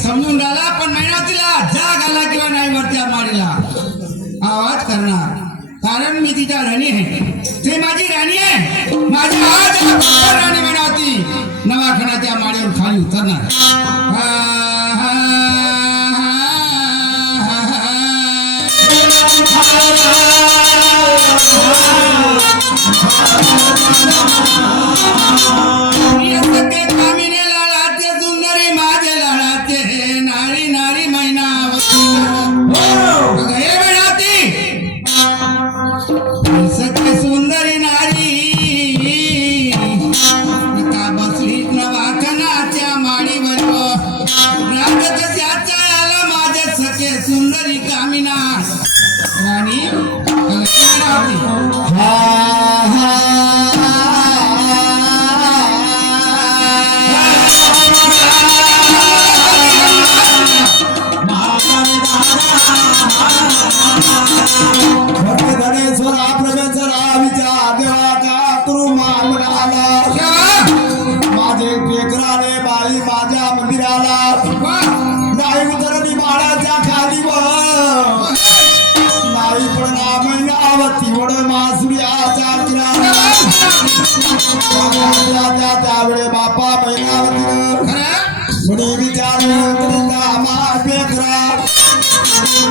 समजून राहिला पण मेहनतीला जाग आला किंवा नाही वरती मारीला आवाज करणार कारण मी तिच्या राणी आहे ते माझी राणी आहे माझी आज राणी मेहनती नवाखणा त्या माळीवर खाली उतरणार सुंदरी कामिना राणी माझे पेकराने बाई माझ्या मंदिराला नाही उतरली बाळाच्या खाली नाही पण मैनावती वड मासुऱ्याच्या किनारा त्यावेळे बापा मैनावती म्हणे विचार पेकरा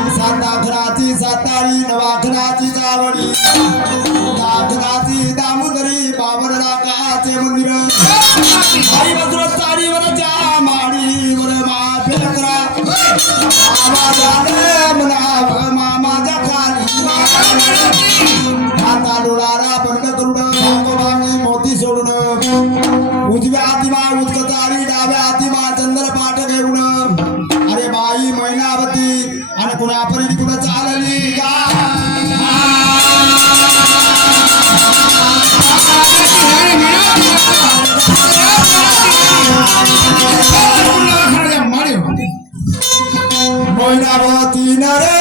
साताखराची सातारी नवाखराची जावडी दाखराची दामोदरी बाबर रागाचे मंदिर आई बसरो चारीवरच्या माडीवर पेकरा माझ्या खाली हाता डोळारा बंद करून भांगोभांगी मोती सोडून उजव्या हातीमा उचकतारी डाव्या हातीमा चंद्र पाठ घेऊन अरे बाई मैनावती आणि कुणा परी कुणा चालली मैनावती नरे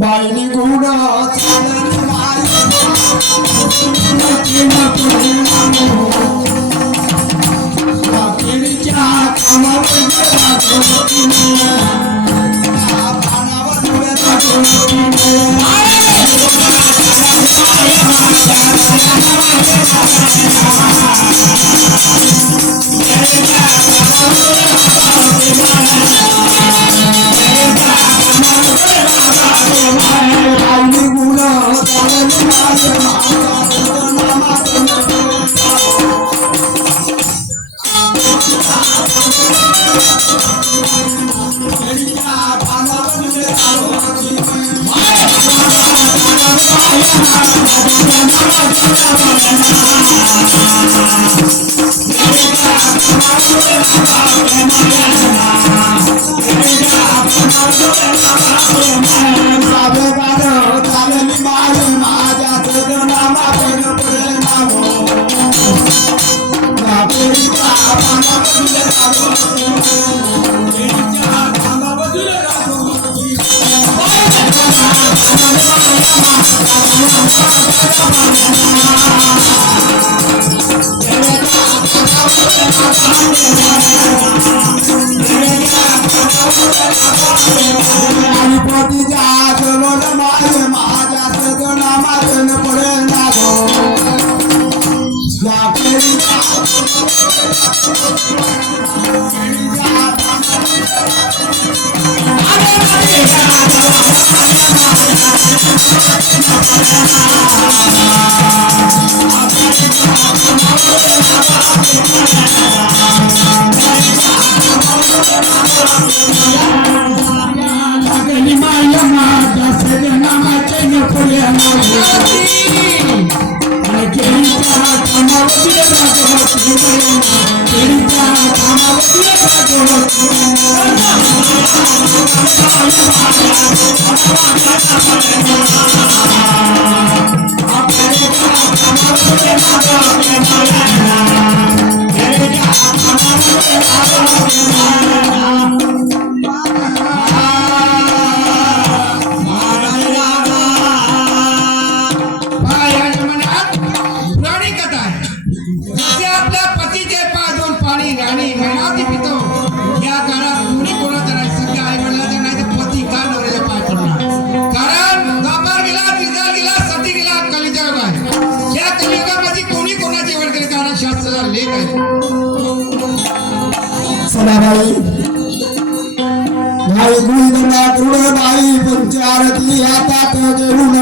बाईनी गुण चालत सदाबाई भाई गुरुदंडा बाई पंचारती हातात घेऊन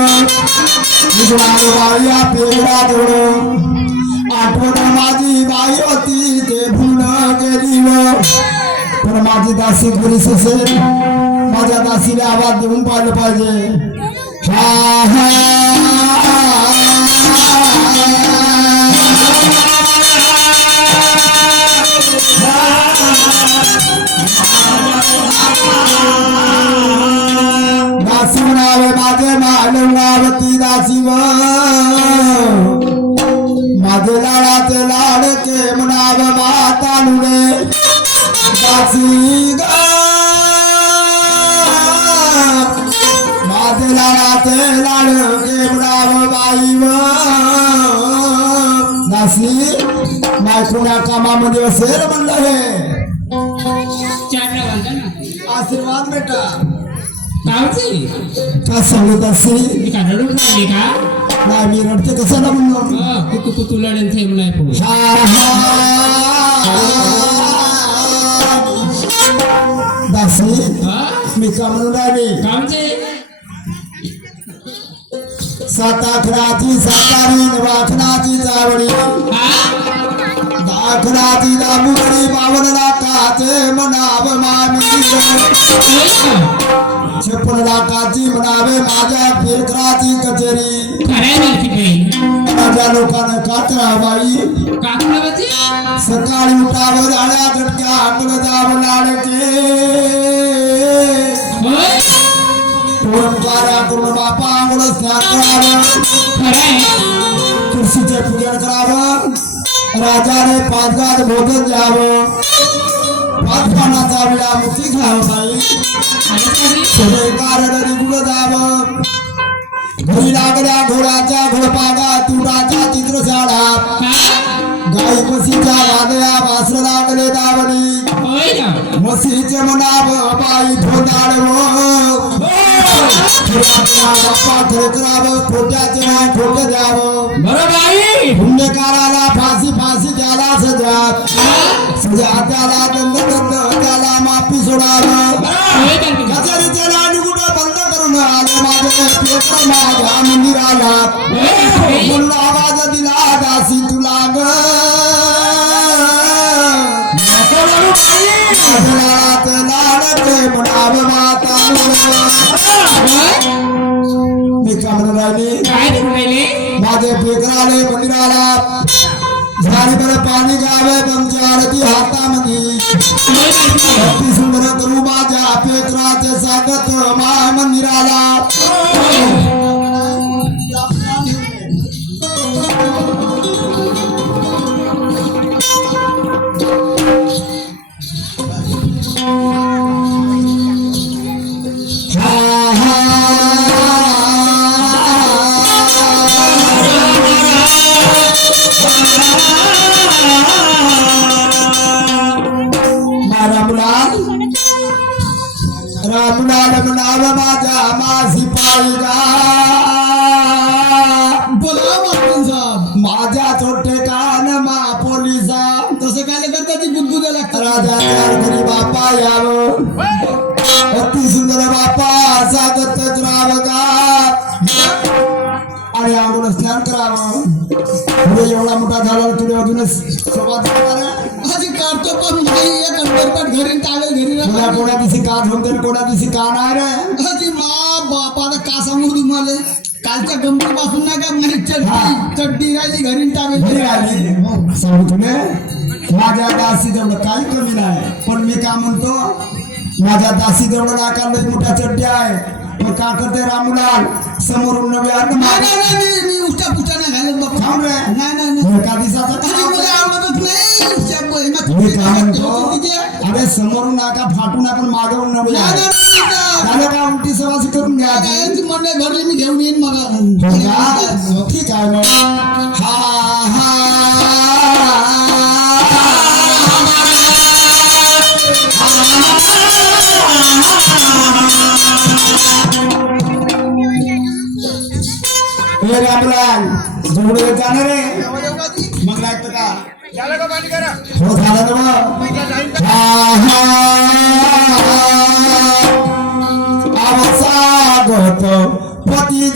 बाया पेगडा देऊन आठवण माझी बाई होती ते भूल गेली पण माझी दासी घरी असेल माझ्या दासीला आवाज देऊन पाहिलं पाहिजे हा हा दासी म्हणावे माझे मानवती दासी व माझे लाडाचे लाडके म्हणावे माता नुडे दासी ग माझे लाडाचे लाडके म्हणावे बाई व दासी नाही कोणा कामामध्ये असेल म्हणलं हे आशीर्वाद बेटा का सांगत असेल नाही मी रडते कशाला म्हणलो दासी मी का म्हणून राहिले साताखराची सातारी वाखनाची जावडी दाखनाची दामुगडी बावन लाखाचे म्हणाव मामी 56 लाखाची म्हणावे माझ्या पेत्राची कचेरी माझ्या लोकांना कातरा बाई सकाळी उठावर आळ्या गटक्या आकडे जावं लाडके कार्या करून बापा आंघोळ करावं तुळशीचे पूजन करावं राजाने 5 गाद भोजन द्यावं 5 पानाचा विडा मुठी घ्यावं बाई सगळे कारण गुड जावं घरी लागल्या घोड्याच्या घोडपागा तुराच्या चित्रशाळा गाई म्हशीच्या वादया वासर लागले दावणी म्हशीचे म्हणाव बाई धोंडाळ बाप्पा खरे करावं खोट्याचे नाही खोटे द्यावं गुन्हेगाराला फाशी फाशी द्याला सजा त्याला दंड त्याला माफी सोडावं कचेरीचे लाडू कुठं बंद करून आले माझे पेपर माझ्या मंदिराला म्हणून आवाज दिला दासी तुला ग लाडते म्हणावं माता मी का म्हणून राहिली काय म्हणून राहिले माझे पेकराले मंदिराला झाली बरं पाणी गावे बंदी आरती हातामध्ये अति सुंदर करू माझ्या पेकराचे स्वागत माय मंदिराला रामलाल नाव माझा माझी पायगा बोला मार्तन साहेब माझ्या छोटे कान मा पोलिसा तसं काय करता ती बुद्धुदा लागतं राजा घरी बापा यावं अति सुंदर बापा स्वागत रावगा आणि आंघोळ स्नान करावं पुढे एवढा मोठा झाला तुझे अजूनच सुरुवात अशी काढतो पण नाही एक अंतरपट घरी टावेल घरी कोणा दिवशी का झोमते कोणा दिवशी का नाही रे अशी मा बापाला का सांगू तुम्हाला कालच्या गमती पासून नाही का माझी चड्डी राहिली घरी टावेल घरी राहिली सांगू तुले माझ्या दासी जेवढं काही कमी नाही पण मी का म्हणतो माझ्या दासी जेवढं नाकारलं मोठा चड्डी आहे मग का करते रामलाल समोरून नवे मी उष्टा पुष्टा नाही घालत बापा थांब रे नाही एका दिवसाचा मला आवडतच नाही अरे समोरून नाका फाटून आपण मागवून नवे झालं का उलटी सवासी करून घ्या म्हणणे घरले मी घेऊन येईन मग ठीक आहे मग हा रामलाल जेवढे जाणार रे मग लागतं का हो झालं ना स्वागत पती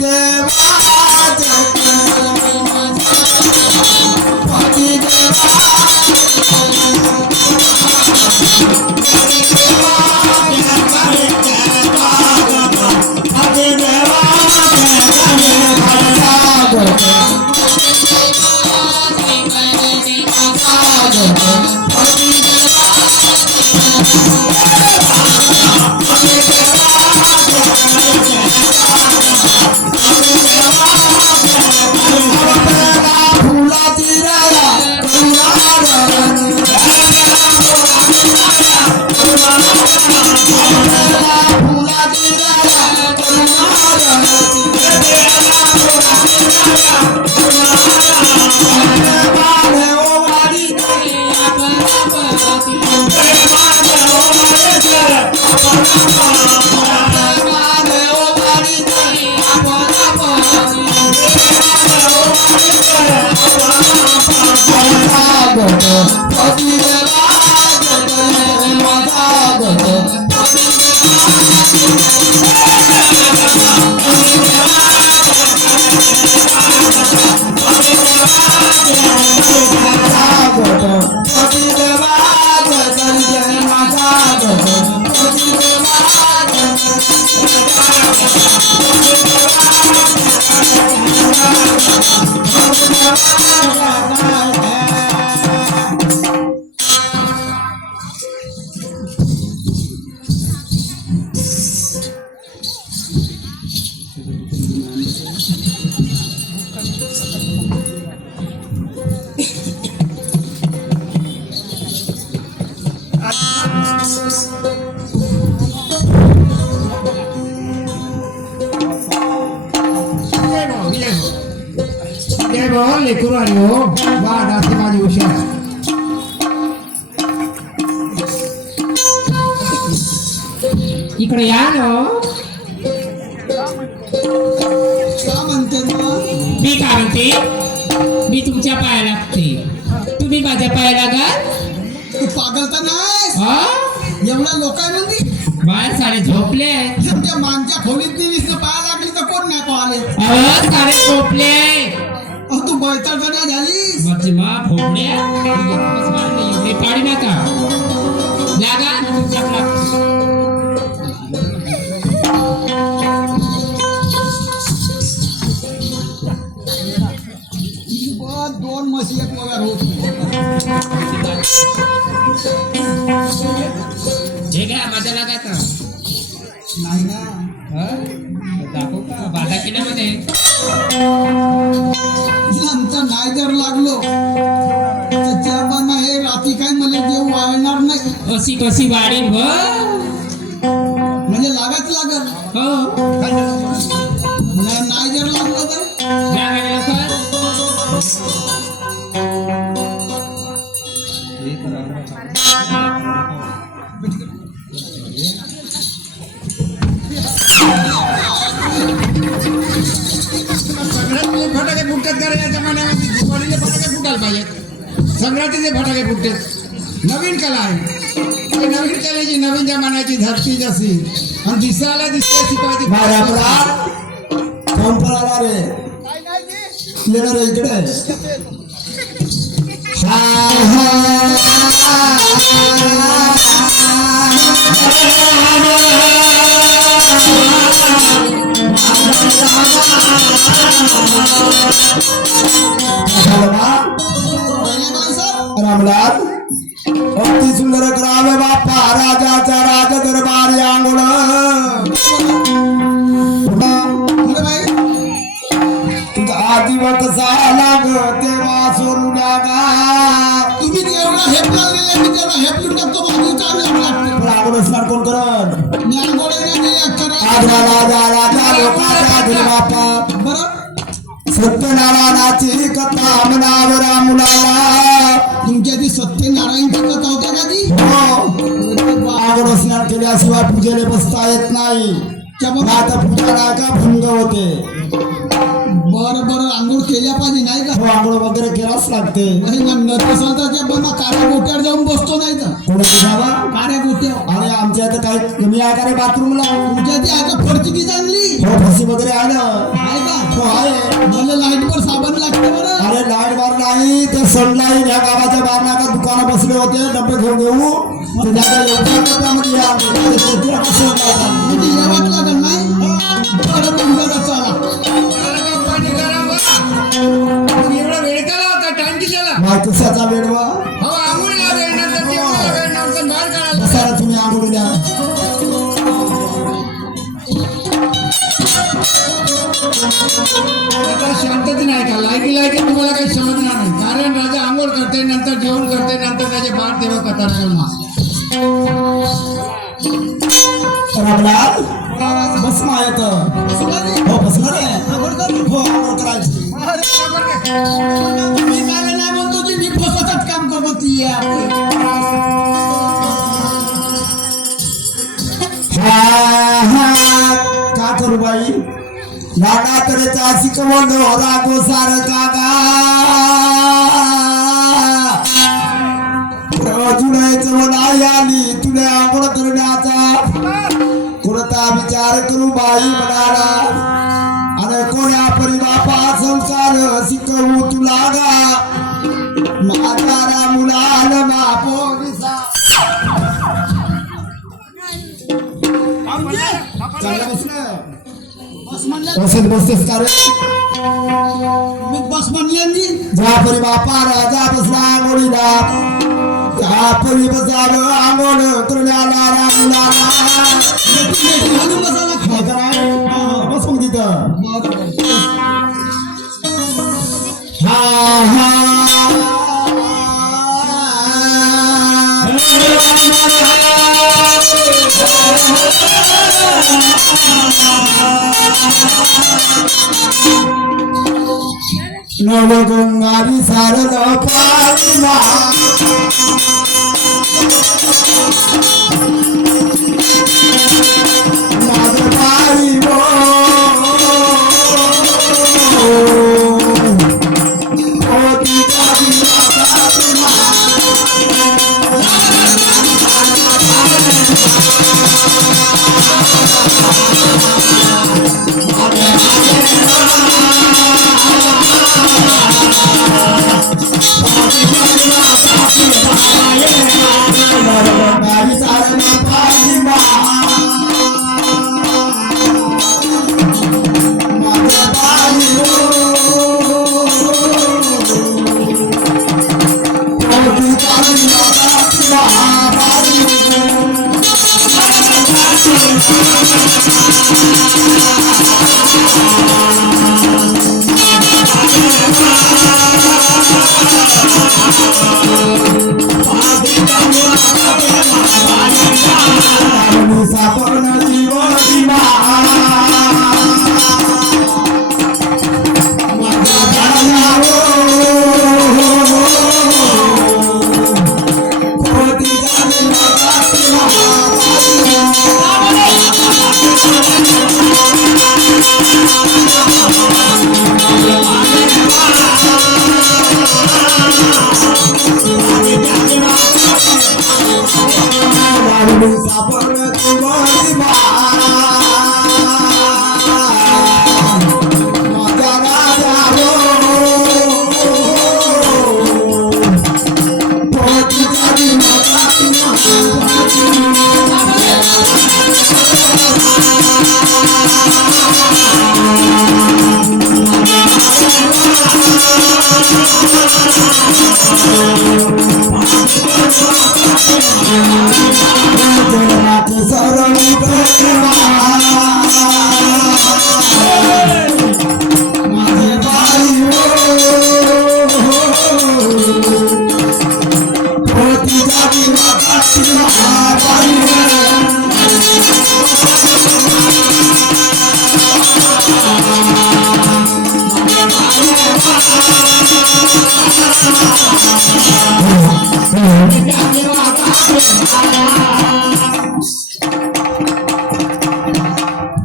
लेकरू आली हो वा दासी माझी हुशार इकडे या ना मी काय म्हणते मी तुमच्या पाया लागते तुम्ही माझ्या पाया लागाल तू पागल तर नाही एवढा लोक आहे म्हणजे बाहेर सारे झोपले तुमच्या मागच्या खोलीत दिलीस पाया लागली तर कोण नाही पाहिले सारे झोपले तू बैठक कधी झाली माझी मा फोडले एवढे पाडी नका लागा 2 म्हशी एक पगार होत हे काय माझ्या लागायचं नाही ना. दाखवू का बाधा केल्यामध्ये आमचा नाही जर लागलो तर त्या बाना हे रात्री काय मला जेव वाळणार नाही. कशी कशी वाढेल व म्हणजे लागाच लागल. हो नाही जर लागलो तर लागायला लवकर. संक्रांतीचे फटाके फुटतात का रे या जमान्यामध्ये? दिवाळीचे फटाके फुटायला पाहिजेत. संक्रांतीचे फटाके फुटतात. नवीन कला आहे. आणि नवीन कलेची नवीन जमान्याची धरती जशी आणि दिसायला दिसते शिकवायची बाहेर आपला कंपनाला रे येणार रे इकडे. रामलाल अति सुंदर करावे बाप्पा राजाचा राज दरबार अंगण. तुझा आजीवन कसा लाग तेव्हा सोडून तुम्ही जेवढा हेपला गेले मी तेवढा हेपलून टाकतो. बाजू चांगला लागते अंगण स्नान कोण करत राजा लोकांचा बाप्पा बरं. सत्यनारायणाची कथा म्हणावरा मुलाला. तुमच्या ती सत्यनारायणची कथा होत्या का ती? आगोड स्नान केल्याशिवाय पूजेला बसता येत नाही. आता पूजा नाही का भंग होते. बरं बरं आंघोळ केल्या पाहिजे नाही का? हो आंघोळ वगैरे केलाच लागते. काऱ्या गोट्यावर जाऊन बसतो नाही तर कोणी जावा काऱ्या गोट्यावर. अरे आमच्या इथं काही कमी आहे का रे बाथरूमला? तुमच्या ती आता फरची चांगली हो फरशी वगैरे आलं आहे का? हो आहे. मला लाईटवर साबण लागते बरं. अरे लाईट बार नाही ते सनलाईट या गावाच्या बाहेर नाका दुकानं बसले होते डबे घेऊन देऊ त्यामध्ये यावंच लागल नाही. बरं तुमचा चला पाणी करावं. एवढा वेळ केला होता टाइम कितीला? कशाचा वेळवा हो आंघोळीला वेळ नंतर जेवणाला वेळ नंतर बाहेर काढायला. बसायला तुम्ही आंघोळ द्या. आता शांतती नाही का? लायकी लायकी तुम्हाला काही समजणार नाही. कारण राजा आंघोळ करते नंतर जेवण करते नंतर त्याचे बाळ तेव्हा कथा राहणार. रामलाल बस मायत हो बसणार आहे. हो आंघोळ करायची. मी काय नाही म्हणतो की मी बसतच काम करतो ती का करू बाई लाडा तरेचा शिकवण रागो सार कागा जुडायचं म्हणाय आली तुला आंघोळ करण्याचा कोणता विचार करू बाई म्हणाला. आणि कोण्या परिबापा संसार शिकवू तुला गा म्हातारा मुलाला मापोरिसा. बसत बसतेस का रे? बस म्हणली ज्या परी बापा राजा बसला आंघोळीला त्या परी बसावं आंघोळ करण्याला रामुलाला. बसायला काय कराय बस मग तिथं. हा हा नवगंगारी सारद पारिला नागपाई गो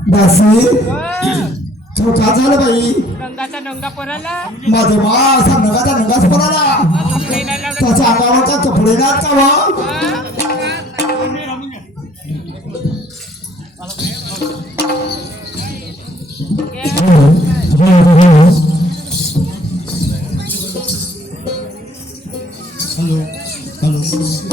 दासी तो का झालं बाई रंगाचा नंगा पोराला माझे मा असा नगाचा नगाच पडाला त्याच्या अंगावरचा कपडे नात का वा हॅलो हॅलो